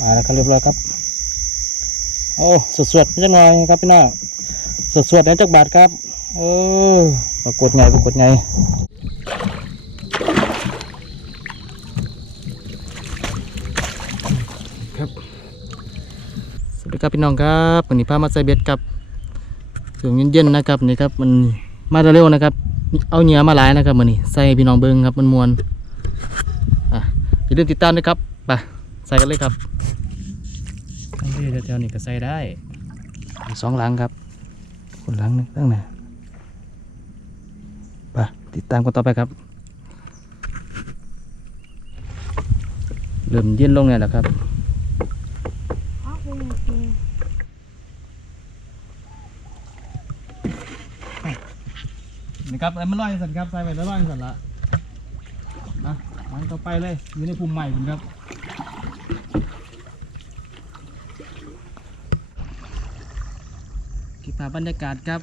มาแล้วครับเรียบร้อยครับโอ้สดๆจังหน่อยครับพี่น้องสดๆในจักบาทครับโอ้ปรากฏไงครับสวัสดีครับพี่น้องครับวันนี้พามาใส่เบ็ดครับช่วงเย็นๆนะครับนี่ครับมันมาเร็วนะครับเอาเหยื่อมาหลายนะครับวันนี้ใส่พี่น้องเบิ้งครับมันมวนอย่าลืมติดตามด้วยครับไปใส่กันเลยครับทั้งที่แถวๆนี้ก็ใส่ได้สองหลังครับคนหลังนึงตั้งไหนไปติดตามกันต่อไปครับเริ่มเย็นลงเนี่ยแหละครับนี่ครับมันลอยสันครับใส่ไปแล้วลอยสันละมันต่อไปเลยอยู่ในภูมิใหม่คุณครับเก็บภาพบรรยากาศครับ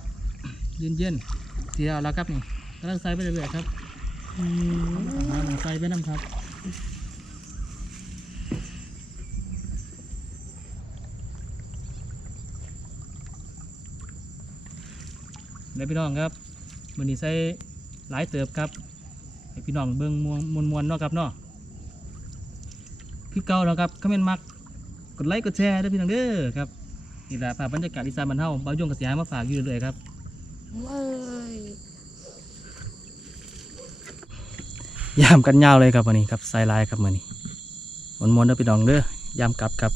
เย็นๆเสียแล้วครับนี่กำลังใส่ไปเรื่อยๆครับใส่ไปน้ำครับเลยพี่น้องครับวันนี้ใส่หลายเติบครับให้พี่น้องเบิ่งมวนเนาะครับเนาะคือเก่าแล้วครับคอมเมนต์มักกดไลค์กดแชร์ด้วยพี่น้องเด้อครับนี่แหละภาพบรรยากาศอีสานบ้านเฮาบ่าวยงกระเสียมาฝากอยู่เรื่อยๆครับยามกันยาวเลยครับวันนี้ครับใส่ลายครับวันนี้มวนๆเด้อพี่น้องเด้อยามกลับครับ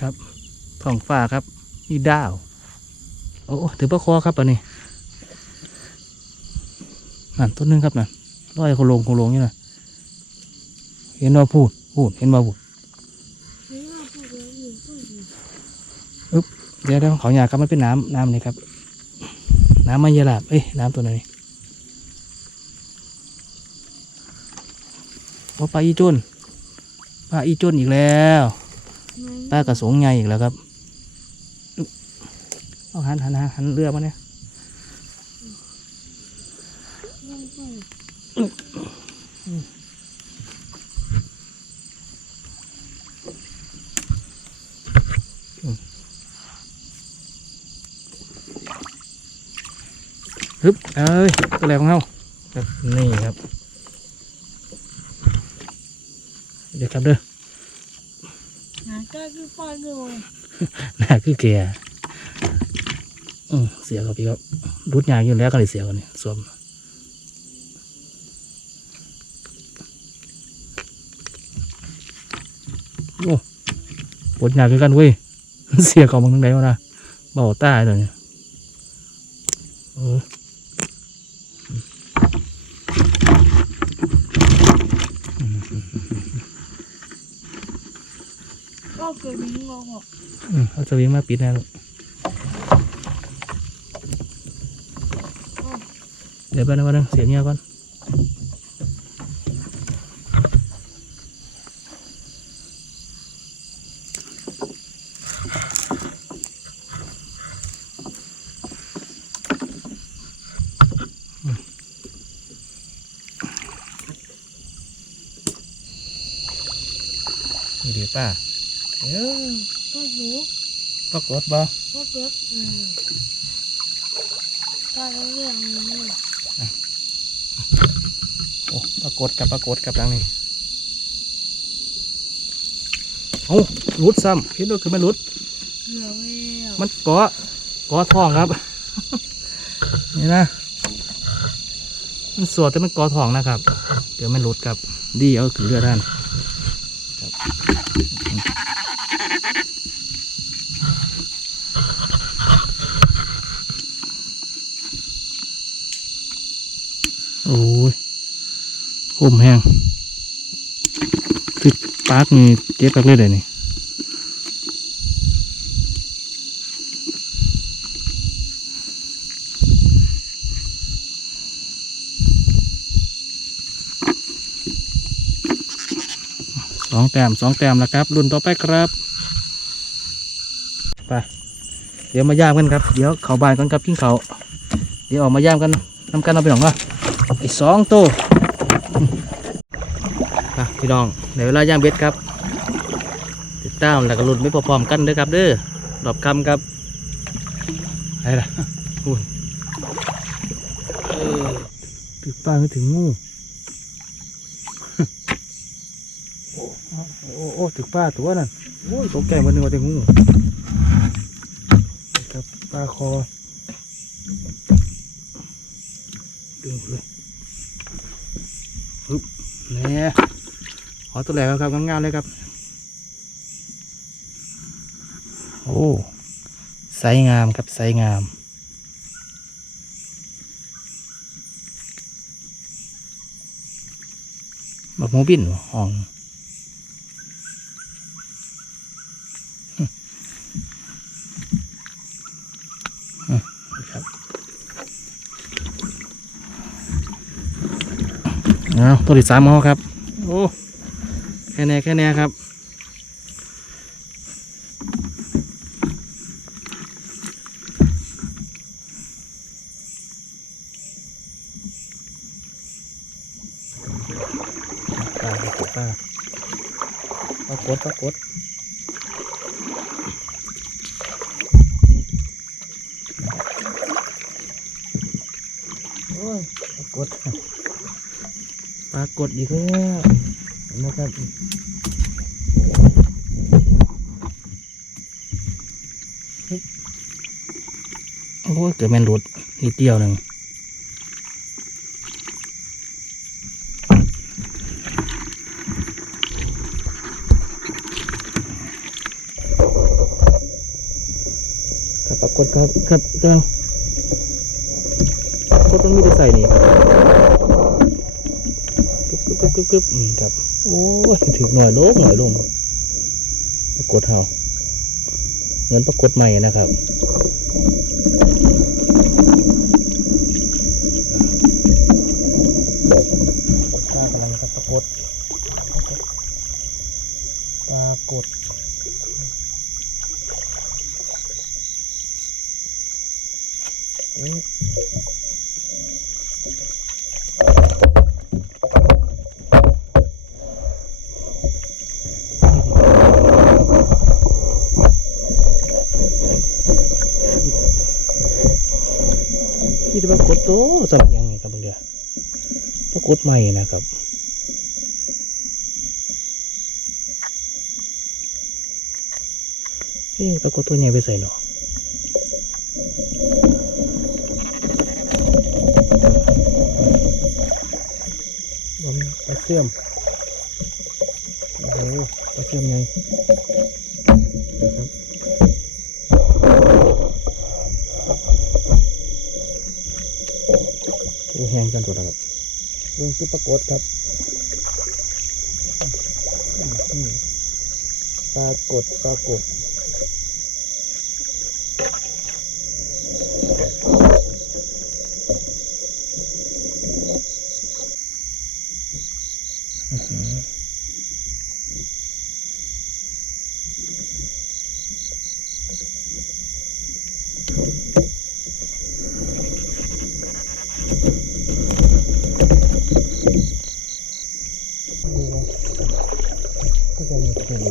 ครับท้องฟ้าครับมีดาวโอ้ถือปลาคอครับอันนี้นั่นต้นนึงครับนั่นลอยโคลงนี่นะเห็นว่าพูดเห็นว่าพูดอึ๊บเดี๋ยวเขาอยากครับมันเป็นน้ำนี่ครับน้ำมันเยลาบน้ำตัวไหนว่าปลาอีจุนอีกแล้วปลากระสงใหญ่อีกแล้วครับเอาหันเรือมาเนี่ยฮึบตัวแรกของเราครับนี่ครับเดี๋ยวครับเด้อหน้าคือปลาเลยหน้าคือแก่เสียครับพี่ครับรุดยางอยู่แล้วก็เลยเสียกันนี่สวมโอ้ปวดยางคือกันเว้ยเสียของมึงทั้งไหนวะนะเบาตาเลยเนี่ยก็เกิดวิ่งงอเขาจะวิ่งมาปิดนะลูกเดี๋ยวไปนะวันนึงเสียเงี้ยก่อนเดี๋ยวป้าก็รู้ปรากฏบ่ก็เกิดก็เรื่องนี้โอ้ปรากฏกับหลังนี่โอ้รุดซ้ำคิดว่าคือมันรุดเหลือเว้ยมันเกาะท้องครับนี่นะมันสวดแต่มันเกาะท้องนะครับเดี๋ยวมันรุดครับดีเอาถือเรือท่านโอ้ยคมแห้งคือปากนี่เจ็บกันเลยนี่สองแต้มแล้วครับรุ่นต่อไปครับไปเดี๋ยวมาย่างกันครับเดี๋ยวเขาบานกันครับกิ้งเขาเดี๋ยวออกมาย่างกันทำกันเอาไปหน่อยว่าไอ้2 ตัว พี่น้องในเวลาย่างเบ็ดครับติดตามแล้วก็ลุ้นไปพร้อมๆกันเด้อครับเด้อรอบคำครับอะไรล่ะอุ้ยถึงปลาไม่ถึงงูโอ้ถึงปลาตัวนั่นโอ้ยตัวแก่มันนึงว่าถึงงูครับปลาคอดึงเลยปึ๊บเนี่ยขอตัวแรกครับงามๆเลยครับโอ้ไซส์งามครับไซส์งามบักโมบินห้องครับเอาตัวที่สามเอาครับโอ้แค่แน่ครับปลากดโอ้ยปลากดอีกแล้วนะครับโอ้ยเกิดแมนหลุดนิดเดียวหนึ่งครับปรากฏครับกำลังก็ต้องมีแต่ใส่นี่กึบครับโอ้ยถึงหน่อยลงปรากฏเฮาเหมือนปรากฏใหม่นะครับกำลังครับปรากฏที่จะปรากฏโตสัมยังไงครับเดี๋ยวปรากฏใหม่นะครับเฮ้ยปรากฏตัวใหญ่ไปใส่เนาะปลาเสื่อมโอ้โหปลาเสื่อมไงนะครับโอ้แห้งกันตัวนะครับเรื่องคือปรากฏครับปรากฏก็จะมาเทียน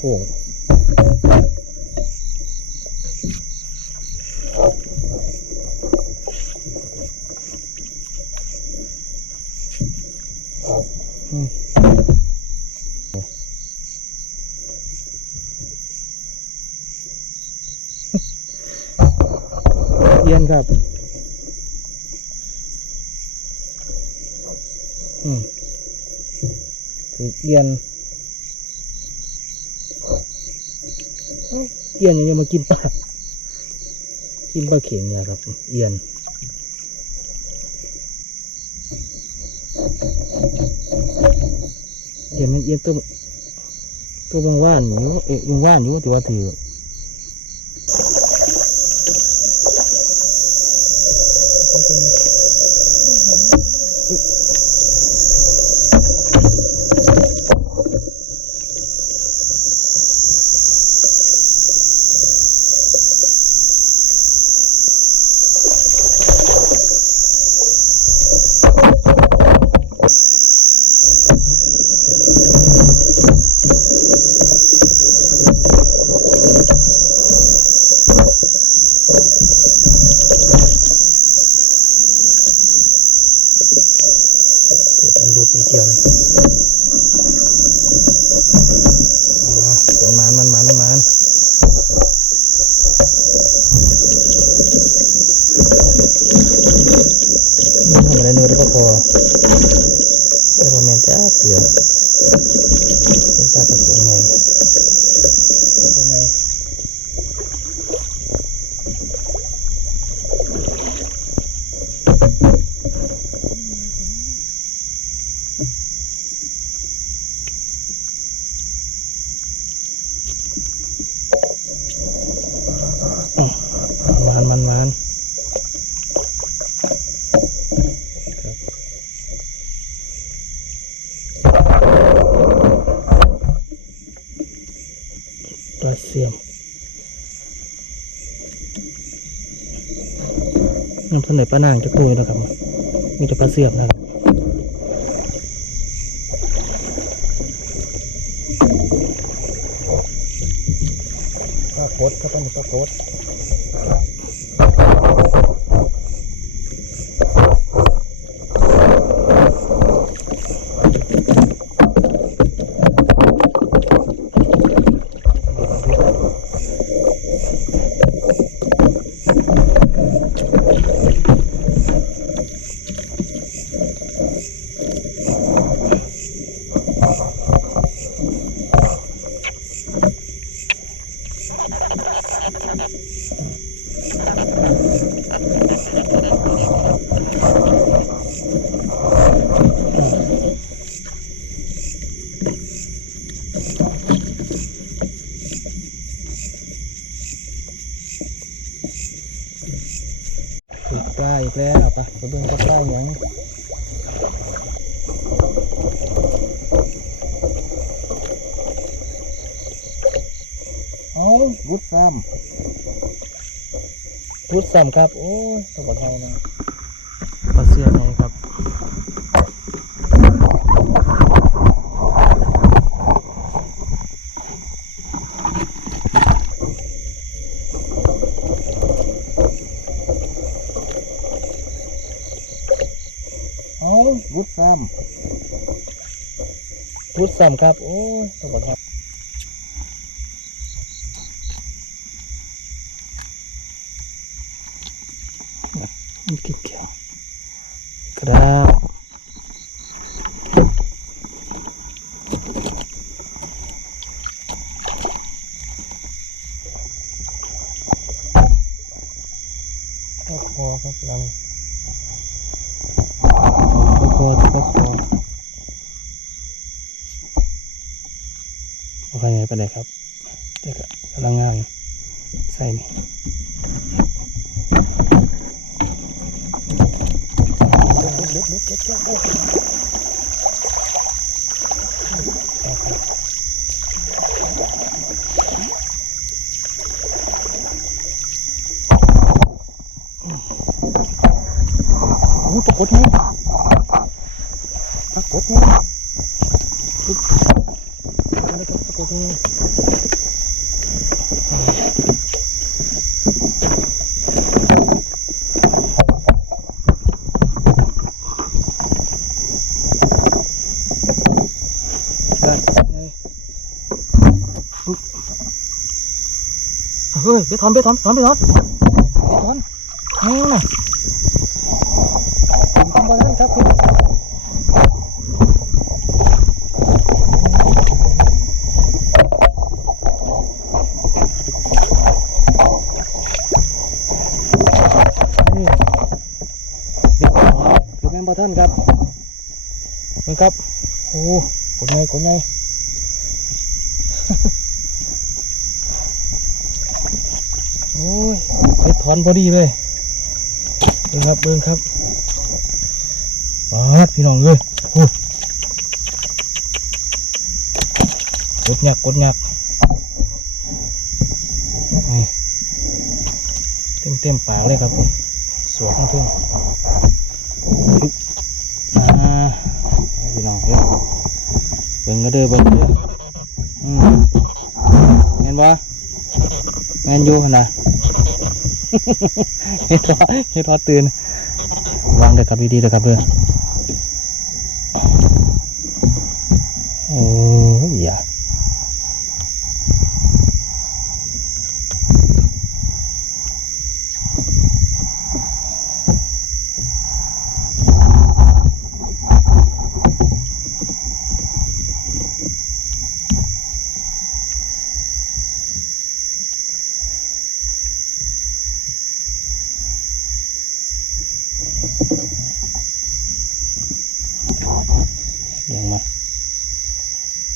โอ้เย็นครับถึงเย็นยังมากินปลาเข็งเนี่ยครับเย็นตัวบางว่านอยู่ยังว่านอยู่แต่ว่าถือ มเป็นปลากระสงไงตัวไงมันปลาเสียมน้ำเสนอปลานางจะคุยแล้วครับมีแต่ปลาเสียมนะครับปลาโคตรครับปลาโคตรปลาอีกแล้วปะไปเบิ่งกับปลาอย่างเอารุดซ้ำครับโอ้ยตัวบักใหญ่นะปลาเสียบไงครับเอารุดซ้ำครับโอ้ยตัวบักใหญ่มันกินเขียวครับตะคอครับเราตะคอเอาไงไปเลยครับเด็กกำลังงานใส่นี่เด็ดตะกดไงตะกดไงเฮ้ยเบทอนนี่น่ะทำบอลนั่นครับพี่นี่คือแมงบอลท่านครับนี่ครับโอ้กดไงโอ้ยไปถอนพอดีเลยเบิ่งครับปาดพี่น้องเลยโอ้กดหยักเต็มปากเลยครับผมสวดทั้งทุ่งพี่น้องเบิ่งก็เด้อแม่นบ่แม่นอยู่ขนาดเฮ็ดทอดตื่นวางเด้อครับดีๆเด้อครับเด้อโอ้ยอย่า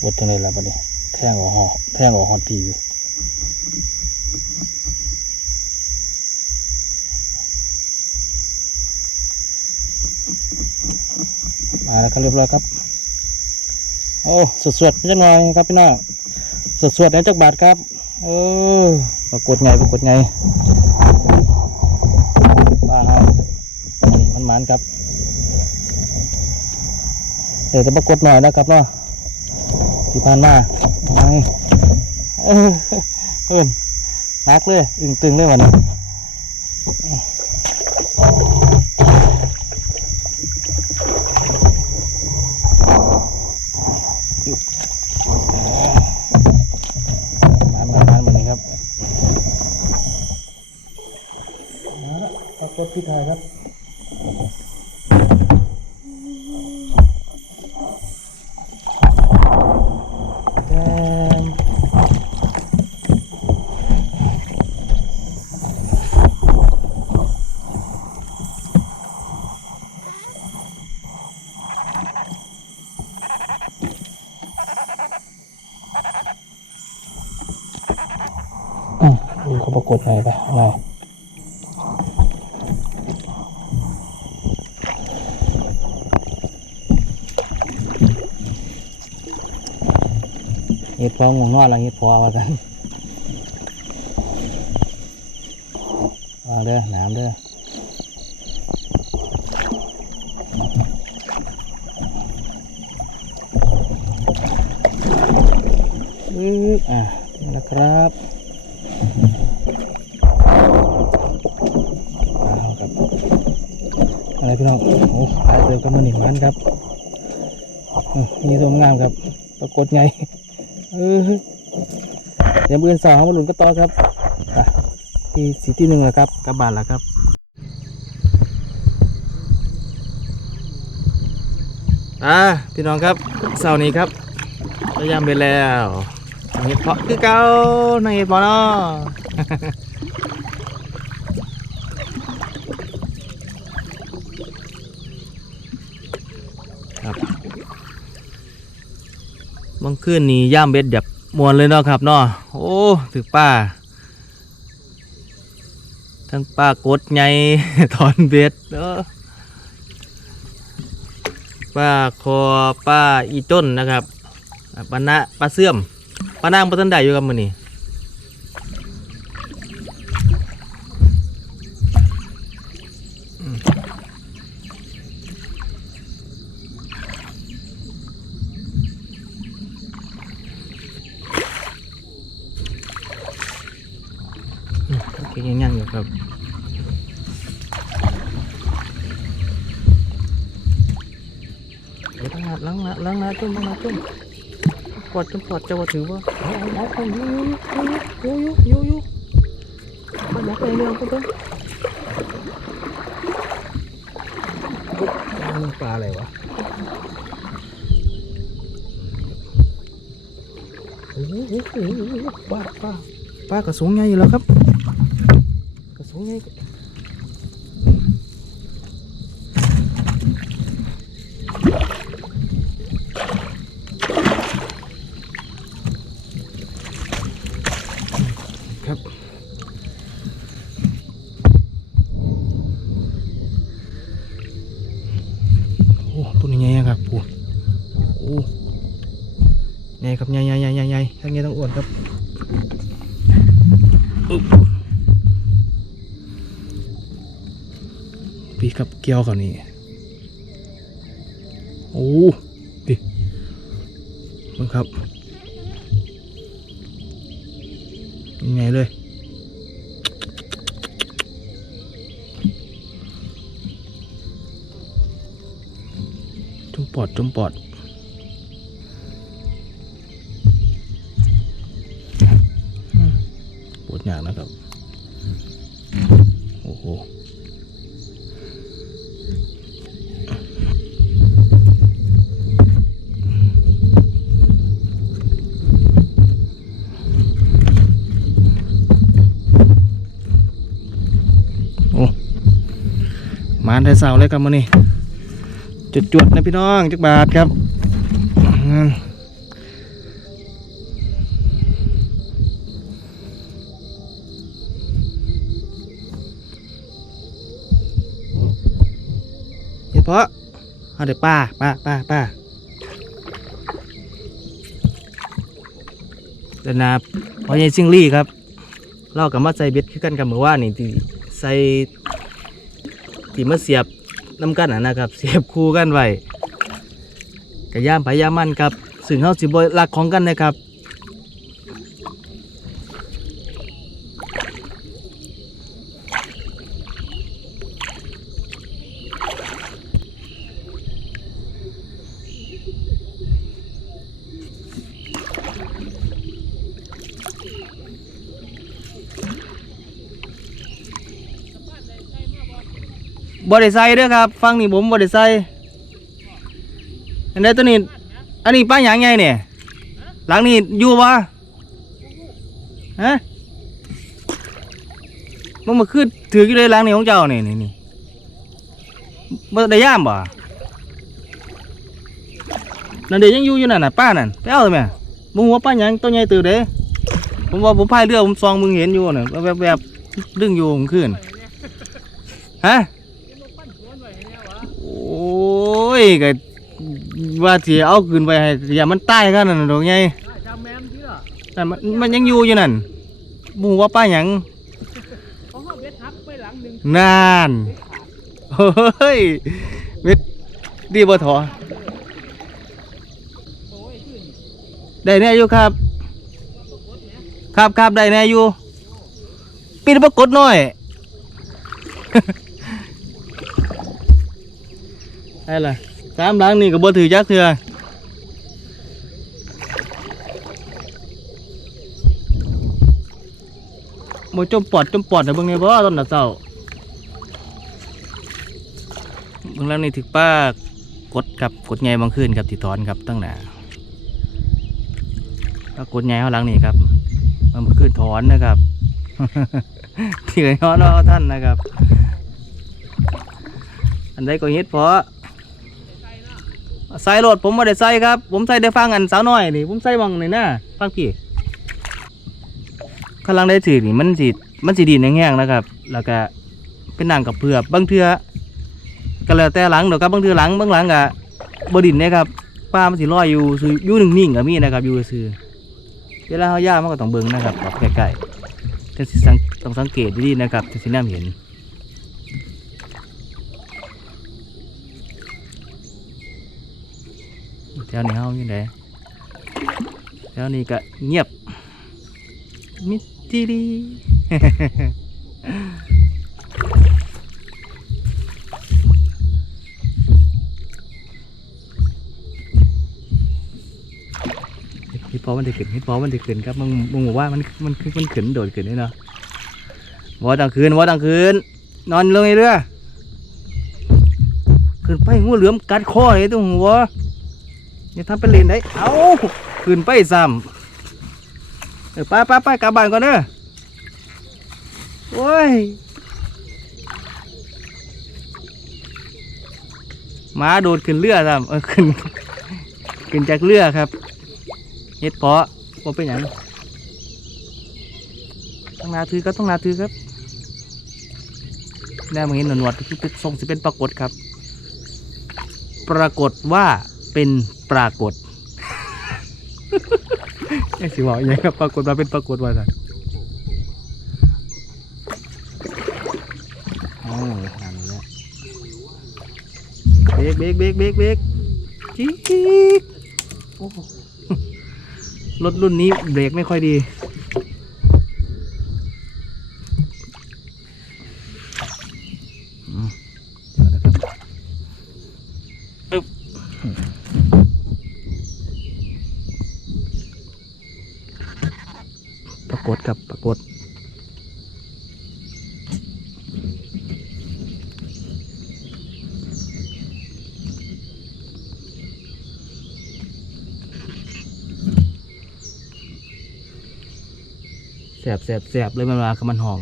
วดจังเลยละบัดนี้แทงออกฮอดพีอยู่มาแล้วครับเรียบร้อยครับโอ้สดๆไม่จังหน่อยครับพี่น้องสดๆนะจักบาทครับปรากฏไงปลาเฮานี่มันครับเดี๋ยวจะปรากฏหน่อยนะครับเนาะที่ผ่านมานักเลยอึ้งตึงเลยวันนี้มันเหมือนนี้ครับปรากฏที่ถ่ายครับดูเขาปรากฏไงไปอะไรเห็ดพอง่วงนอนอะไรเห็ดพอมากันเด้อน้ำเด้อนะครับครับอะไรพี่น้องโอ้หายเติมกันมาหนึ่งวันครับมีตัวงามครับปรากฏไงเดี๋ยวเบื้องสองมาหลุนก็ต่อครับที่สีที่หนึ่งแล้วครับกลับบ้านแล้วครับพี่น้องครับเสาร์นี้ครับพยายามไปแล้วเห็ดเพาะคือเก่าในเห็ดเพาะเนาะครับบางคืนนี้ย่ามเบ็ดแบบมวนเลยเนาะครับเนาะโอ้ถึกป้าทั้งป้ากดไง ถอนเบ็ดเนาะป้าคอป้าอีต้นนะครับปานะป้าเสื่อมป้านางป้าตันได้อยู่กับมือนี่ยังอยู่ครับเดี๋ยวล้างหน้าจุ่มปอดจะว่าถือว่าเอาอยู่ปลาหมอไปเรื่องก็ต้องปลาอะไรวะโอ้ปลากระสูงไงอยู่แล้วครับกระสูงไงครับโอ้ตัวนี้ใหญ่ครับปูโอ้ใหญ่ครับใหญ่ทั้งใหญ่ทั้งอ้วนครับพี่ครับเกี่ยวเขานี่โอ้ดิมันครับยังไงเลยจุ่มปอดปวดหยานะครับโอ้โหมาได้เสาเลยครับมื้อนี้จุดๆนะพี่น้องจักบาทครับ เพาะเอาเดี๋ยวป้าเดินนาพอใหญ่ซิงลี่ครับเล่ากับมาใส่เบ็ดคือกันกับเมื่อวานนี่ที่ใส่ที่มาเสียบน้ำกันนะครับเสียบคู่กันไว้กระย่ามพยามันครับซึ่งเขาสิบรักของกันนะครับบ่ได้ใส่เด้อครับฟังนี่ผมบ่ได้ใส่อันนี้ตัวนี้อันนี้ป้าหยังไงเนี่ยหลังนี้อยู่วะฮะมันมาขึ้นถือกี่เลยหลังนี้ของเจ้านี่บ่ได้ย่ามบ่นั่นเดี๋ยวยังอยู่นั่นน่ะป้านั่นไปเอาเลยแม่มึงหัวป้าหยังตัวใหญ่ตื่นเด้ผมว่าผมพายเรือผมซองมึงเห็นอยู่น่ะแบบดึงอยู่ผมขึ้นฮะโอ้ยก็ว่าที่เอาขึ้นไปให้อย่ามันตายกันนั่นดอกไงแต่มันยังอยู่นั่นบูว่าป้าหยังนานเฮ้ยเม็ดดีบ่ถอได้แน่อยู่ครับได้แน่อยู่ปีนปรากฏน้อยได้ล่ะ3 หลังนี่ก็บ่ถือจักเทื่อบ่จมปอดนะเบิ่งนี่บ่ตอนน่ะเช้าเบิ่งแล้วนี่ถึกป้ากดครับกดใหญ่บางคืนครับที่ถอนครับตั้งหน้าถ้ากดใหญ่เฮาหลังนี่ครับมันบ่คืนถอนนะครับ ที่ย้อนเอาท่านนะครับอันใดก็เฮ็ดเพราะใส่รถผมไม่ได้ใส่ครับผมใส่ได้ฟังอันสาวน้อยนี่ผมใส่บังนี่นะฟังพี่ข้างล่างได้ถือนี่มันสิดินแห้งๆนะครับแล้วก็เป็นหนังกับเผือกบางเทื่อก็แล้วแต่หลังเดี๋ยวกับบางเทื่อหลังบางหลังก็บ่ดินนะครับปลามันสิลอยอยู่นิ่งๆก็มีนะครับอยู่ซื่อเวลาเฮาย่ามันก็ต้องเบิ่งนะครับออกใกล้ๆจะสิต้องสังเกตดีๆนะครับจะสิแนมเห็นแถวนี้เฮาอยู่ไหนแถวนี้ก็เงียบมิดจีดี ฮิปโปมันจะขึ้นครับมึงบอกว่ามันขึ้นโดดขึ้นนี่เนาะวอดังคืนนอนลงไอ้เรือขึ้นไปงูเหลือมกัดคอเลยตัวหัวอย่าทำเป็นเลนได้เอาขึ้นไปซ้ำไปกลับบ้านก่อนเด้อโอ้ยหมาโดดขึ้นเรือซ้ำขึ้นจากเรือครับเฮ็ดเพาะว่าเป็นอย่างต้องนาถือครับได้มาเห็นหนวดคือทรงจะเป็นปรากฏครับปรากฏว่าเป็นปรากฏไอ้สิบอกยังครับปรากฏว่าเป็นปรากฏว่าสัตว์นั่นแหละเบรกจิ๊กโอ้รถรุ่นนี้เบรกไม่ค่อยดีปรากฏครับปรากฏแสบเลยมันมากับมันห้อง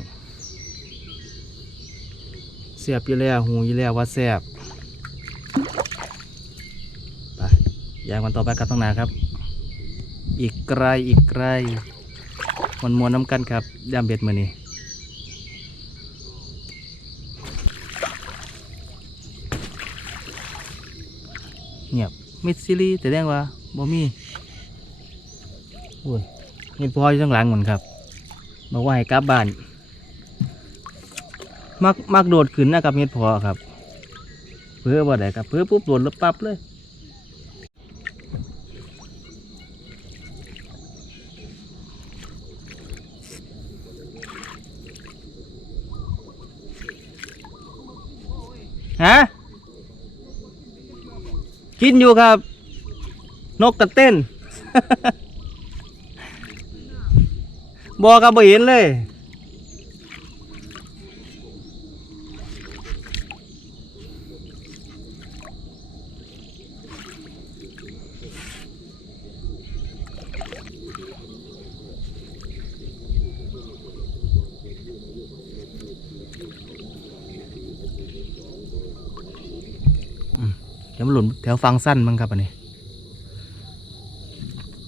แสบอยู่แล้วหูอยู่แล้วว่าแสบไปยางมันต่อไปครับต้องนาครับอีกไกลมวนน้ำกันครับย่ามเบ็ดมือนี้ เงียบมิดซิลีแต่แดงว่าบ่มีอุ้ยเห็นพ่ออยู่ข้างหลังเหมือนครับบอกว่าให้กลับบ้านมักโดดขึ้นนะครับเห็ดพอครับเพื่อบ่ได้ครับเพื่อปุ๊บโดดแล้วปั๊บเลยฮะกินอยู่ครับนกกระเต้น บอกับ่เห็นเลยเดี๋ยวมันหล่นแถวฟังสั้นมั้งครับอันนี้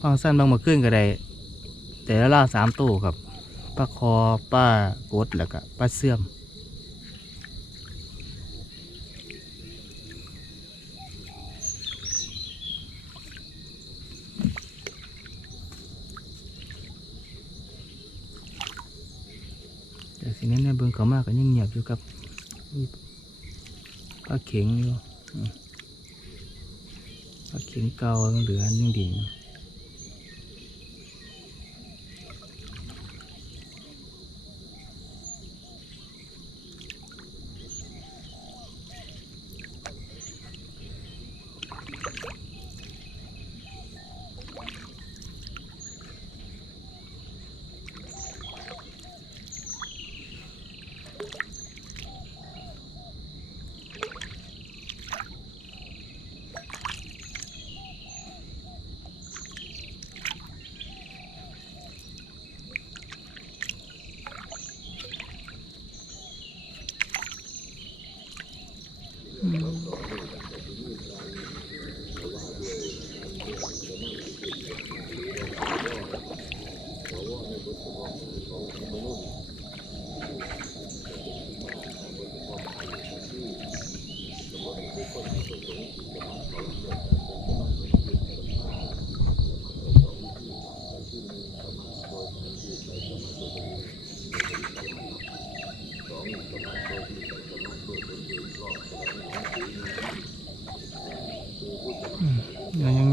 ฟังสั้นบางมาขึ้นก็ได้แต่ละล่า3ตัวครับปลาคอปลากดแล้วก็ปลาเสื่อมแต่สิ่งนี้เนี่ยเบิ่งเขามากก็ยังเงียบอยู่ครับปลาเข็งอยู่ปลาเข็งเก่าเหลือยังดิน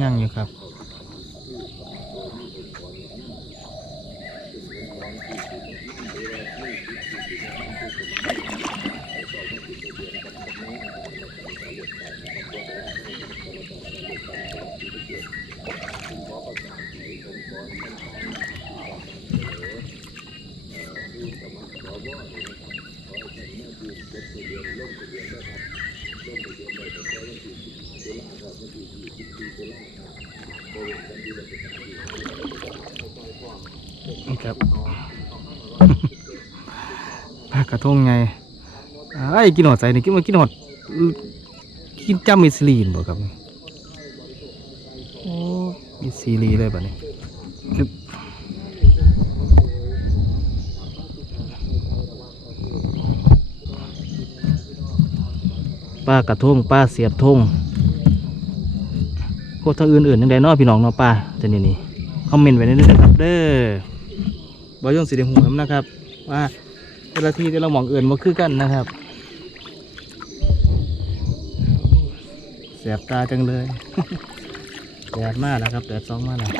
ยังอยู่ครับนี่ครับ ปลากระทงไงไอ้กินหอดใส่นี่กินหอดกินจ้ำมิสลีนบ่ครับโอ้มิสลีเลยแบบนี้ปลากระทงปลาเสียบทงพวกทางอื่นๆยังไงเนาะพี่น้องเนาะปลาจะนี่คอมเมนต์ไว้ได้เลยนะครับเด้อบอยงสีแดงหูนะครับว่าแต่ละที่แต่ละหม่องอื่นมาคือกันนะครับแสบตาจังเลย แดดมากนะครับแดดซ้องมากเลย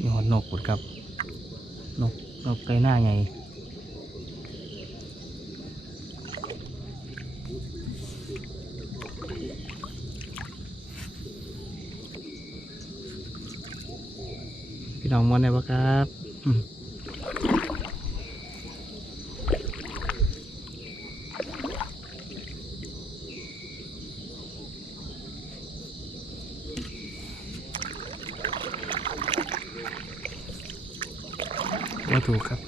นี่หอดนกหมดครับนกไก่หน้าไงพี่น้องมวนได้ปะครับว่าถูกครับ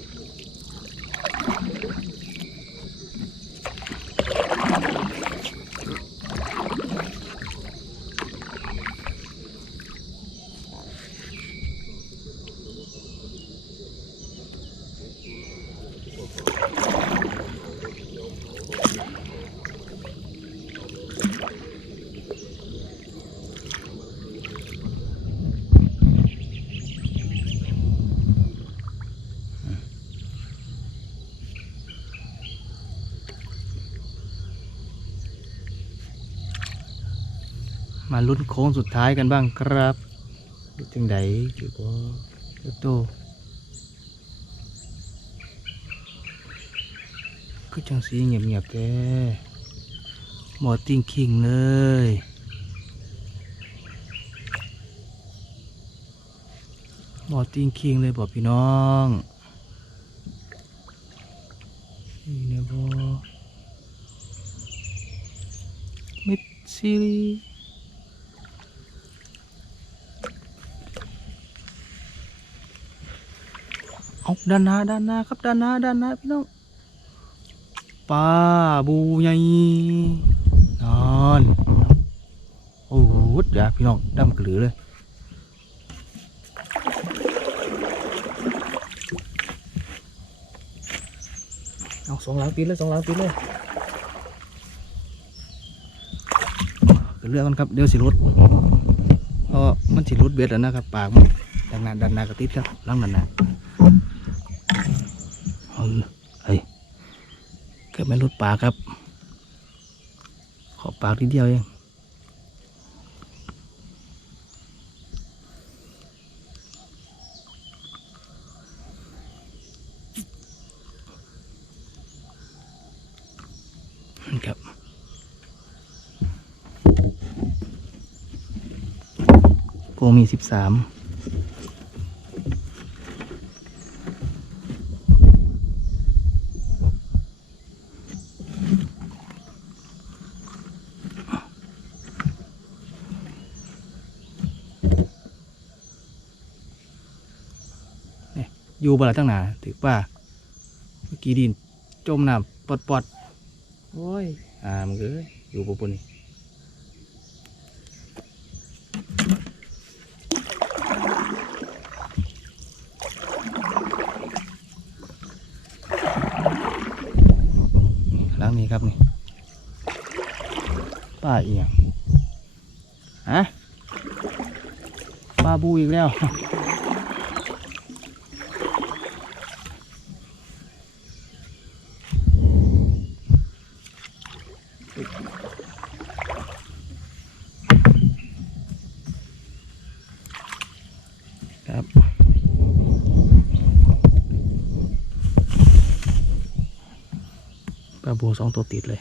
มาลุ้นโค้งสุดท้ายกันบ้างครับเป็นจังไดถือว่าโตก็จังสีเงียบๆแท้หมอติ้งคิงเลยหมอติ้งคิงเลยบอกพี่น้องนี่เนี่ยบอมิดซีรีเอาด้านหน้าครับด้านหน้าพี่น้องปลาบูใหญ่นอนโอ้โหอย่าพี่น้องดำกลือเลยเอา2 หลังตีเลย2 หลังตีเลยเรื่องกันครับเดี๋ยวสิรถเพราะมันสิรถเบ็ดแล้วนะครับปากมันดันหน้ากระติดครับหลังดันหน้าเฮ้ยเกิดไม่รถปากครับขอปากทีเดียวเองครับโกมี13อยู่บ่ละตั้งนานถือป่าเมื่อกี้ดินจมน้ำปอดโอ้ยมึงเอ้ยอยู่ปุ่นนี่ล้างนี้ครับนี่ป้าเอียงฮะปลาบูอีกแล้วครับปลาบู2 ตัวติดเลย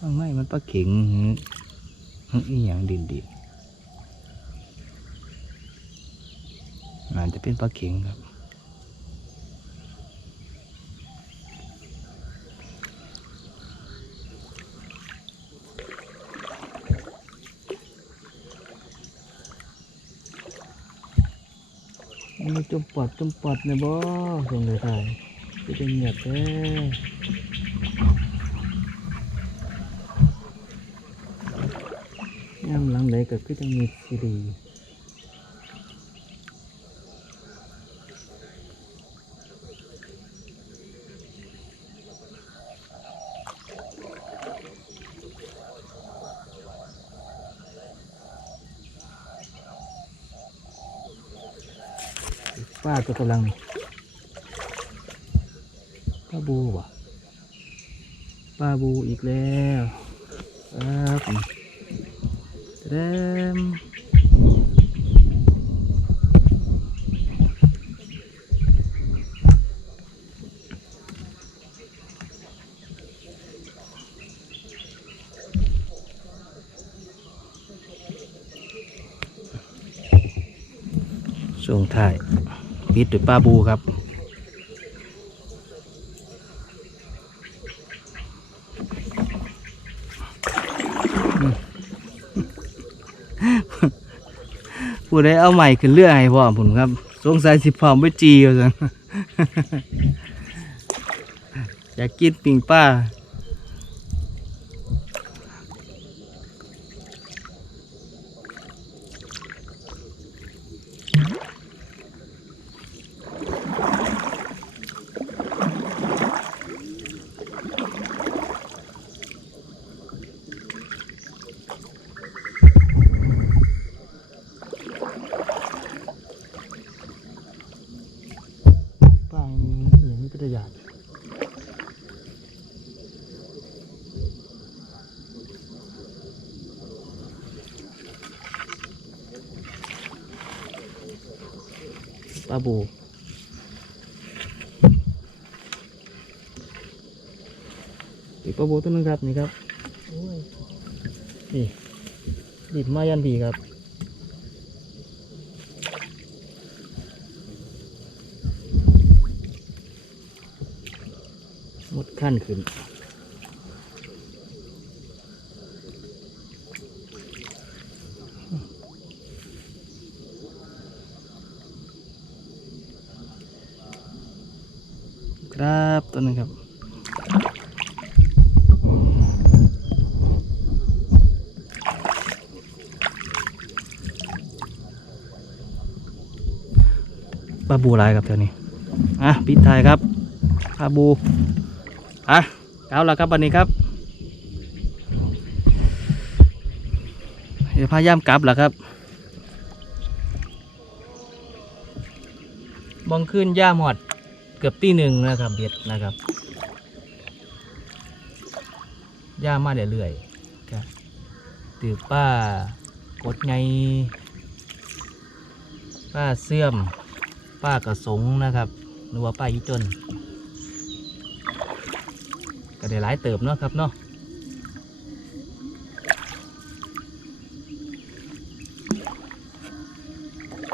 ข้างในมันปลาเข็งอีหยังดินมันจะเป็นปลาเข็งครับมันจมปอดเนี่ยบ่ส่งเลยถ่ายก็จะเงียบแท้ย่ำหลังไหนก็คือจะมีซีรีป้าตัวกำลังป้าบูว่ะป้าบูอีกแล้วครับเริ่มช่วงท้ายปิดด้วยป้าบูครับผู้ใดเอาใหม่ขึ้นเรือให้พ่อผมครับสงสัยสิพร้อมไปจีเอาจัง อยากกินปิ่งป้า เป็นตัวอย่างปลาบูอีกปลาบูตัวนึงครับนี่ครับโอ้ยนี่ดิบมายันผีครับหมดขั้นขึ้นครับตัวนึงครับปลาบูหลายครับเท่านี้ปิดท้ายครับปลาบูเอาละครับวันนี้ครับเดี๋ยวพยายามกลับละครับมองขึ้นย่าหมดเกือบตีหนึ่งนะครับเบ็ดนะครับย่ามาเรื่อยๆครับตือป้ากดไงป้าเสื่อมป้ากระสงนะครับหรือว่าป้ายี่จนก็ได้หลายเติบเนาะครับเนาะ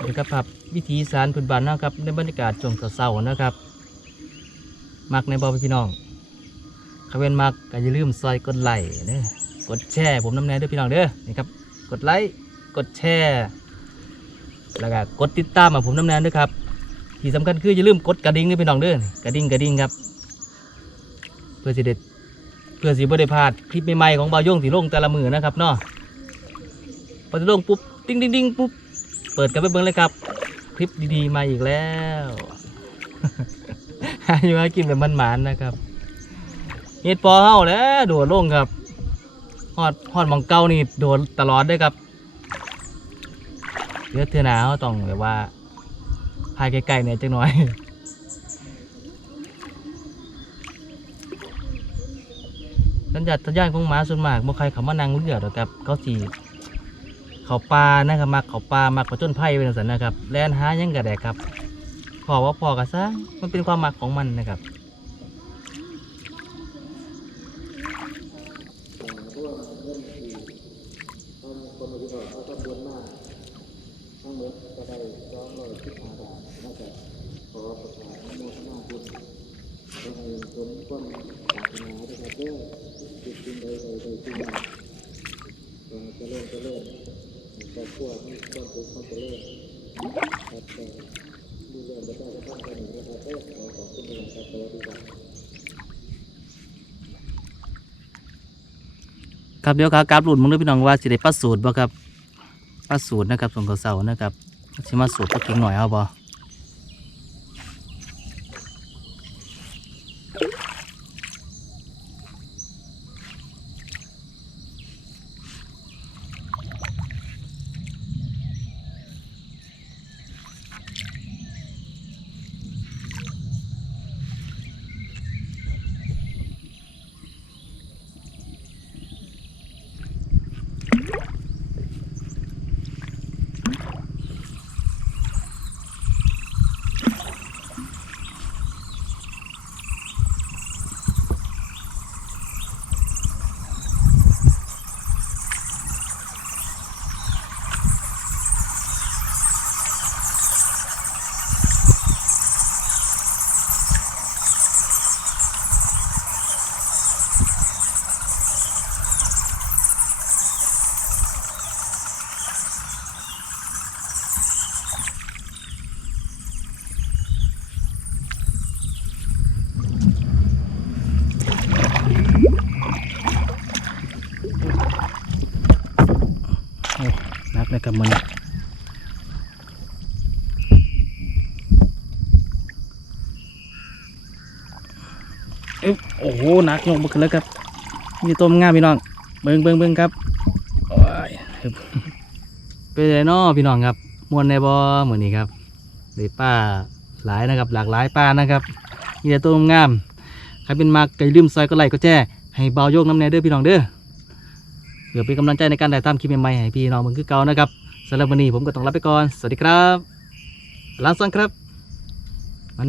เดี๋ยวครับวิธีสารพื้นบ้านนะครับในบรรยากาศช่วงเศร้าๆนะครับมักในบ่อพี่น้องเขาเป็นมักก็อย่าลืมซอยกดไลค์เด้อกดแชร์ผมน้ำแน่ด้วยพี่น้องเด้อนี่ครับกดไลค์กดแชร์แล้วก็กดติดตามมาผมน้ำแน่ด้วยครับที่สำคัญคืออย่าลืมกดกระดิ่งด้วยพี่น้องเด้อกระดิ่งครับเพื่อสิบ่ได้พลาดคลิปใหม่ๆของบ่าวโย่งสีลงแต่ละมือนะครับเนาะพอจะลงปุ๊บดิ้งปุ๊บเปิดกันไปเบิ่งเลยครับคลิปดีๆมาอีกแล้วอยู่ให้กินแบบมันหมานนะครับเห็ดปอเฮาแล้วโดดลงครับฮอดหมองเก่านี่โดดตลอดได้ครับเดี๋ยวเทื่อหน้าเฮาต้องแบบว่าพายไกลๆเนี่ยจังหน่อยสัญญาณของหมาส่วนมากบ่ใครเขามานั่งเรือหรอกครับเขาสิเขาปลานะครับมักเขาปลามักประจนไผ่เป็นสันนะครับแล่นหายังกระแดกครับพอว่าพอกระซ่ามันเป็นความมักของมันนะครับครับเดี๋ยวครับหลุดมึงด้วยพี่น้องว่าสิได้ปลาสูตรบ่ครับปลาสูตรนะครับส่วนเขาเสานะครับสิมาสูตรปลาเก่งหน่อยเอาบ่นักนะครับมันโอ้โหนักยกมาขึ้นแล้วครับมีต้มง่าพี่น้องเบิ่งครับเป็นไรน้อพี่น้องครับมวนในบ่อเหมือนนี้ครับได้ป้าหลายนะครับหลากหลายป้านะครับ มีแต่ตัวงามใครเป็นมากไก่ลืมซอยก็ไลค์ก็แจ้ให้เบาโยกน้ำแน่เด้อพี่น้องเด้อเพื่อเป็นกำลังใจในการถ่ายทำคลิปใหม่ๆให้พี่น้องเบิ่งคือเก่านะครับสำหรับวันนี้ผมก็ต้องลาไปก่อนสวัสดีครับลาสันครับมัน